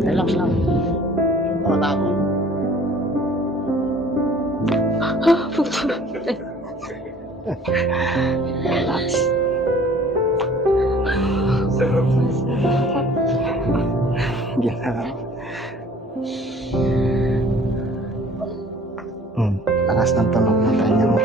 Relax lang. Matakot. Relax. Ginawa. Lakas ng tunog ng kanya mo.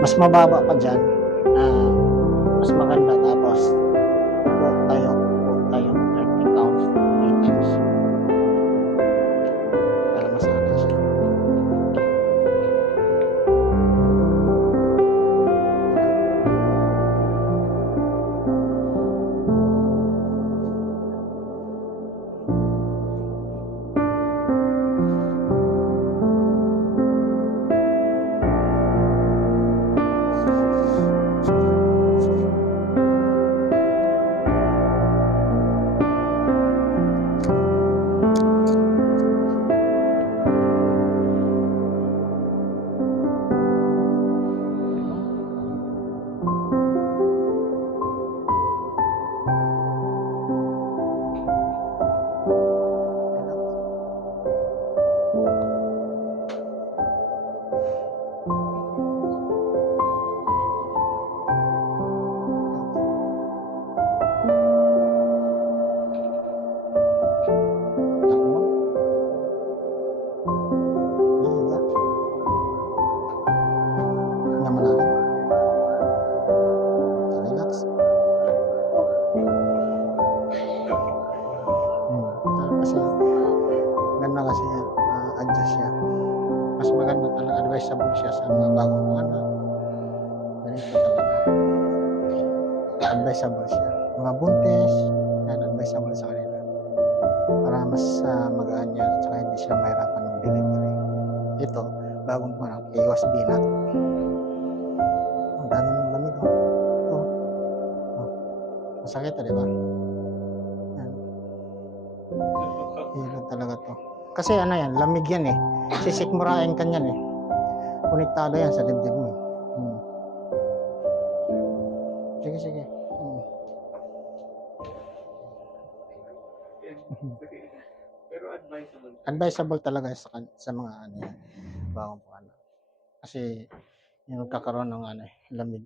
Mas mababa pa dyan. Mas maganda. Tapos upo tayo 30 counts 3 times para masanay siya. Kasi adjust siya. Mas maganda talaga, advisable siya sa mga bagong anak. Ganito talaga. Advisable siya. Mga buntis, yan, advisable sa kanila. Para mas magaan yan at saka hindi sila mahirapan ng delivery. Ito, bagong anak, iwas binat. Ang dami ng lamig. Ito. Masakit di ba? Yan. Hilot talaga to. Kasi ano yan, lamig yan eh. Sisikmurain ka yan eh. Konektado yan sa dibdib mo. Sige. Pero advisable. Advisable talaga sa mga ano yan, bagong anak. Kasi yung magkakaroon ng lamig.